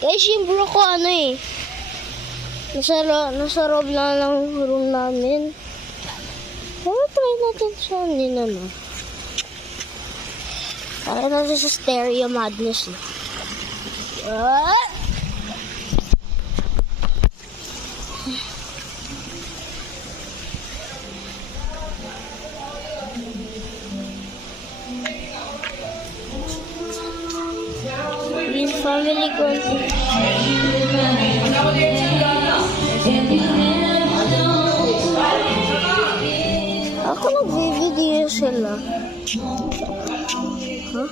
Guys, yung bro ko nasa loob na ng room namin. Pero try natin siya Try natin sa stereo madness Yung family ko. Ako nag-video sila. Huh?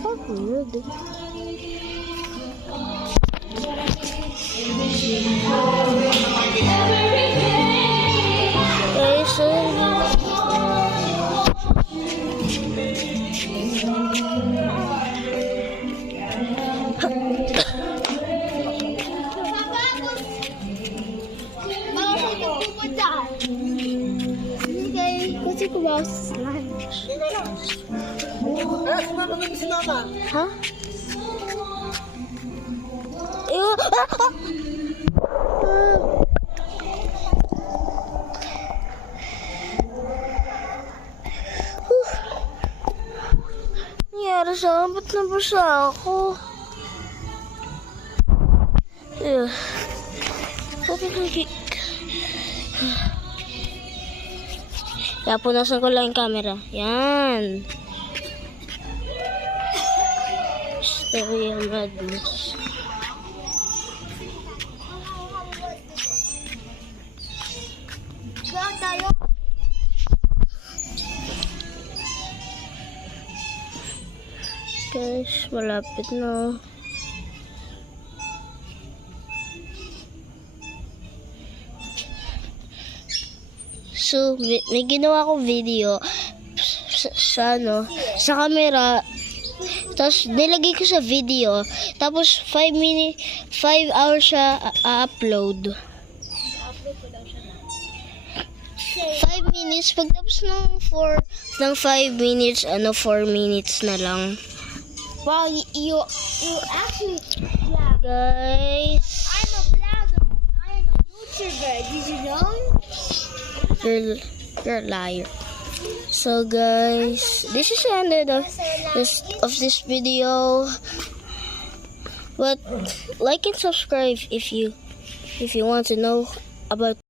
So weird. Kasi kumaw sa slime. Ha? Nangyari sa akin, ba't nabasa ako? Kaya punasan ko lang yung camera. Yan. Stereo madness. Tayo. Guys, malapit na. So, may ginawa akong video sa camera. Tapos, nilagay ko sa video. Tapos, 5 hours siya upload. 5 minutes. Pagtapos ng 5 minutes, 4 minutes na lang. Wow, you actually vlog. Guys. I'm a vlogger. I'm a YouTuber. Did you know? You're a liar. So guys, this is the end of this video. But like and subscribe if you want to know about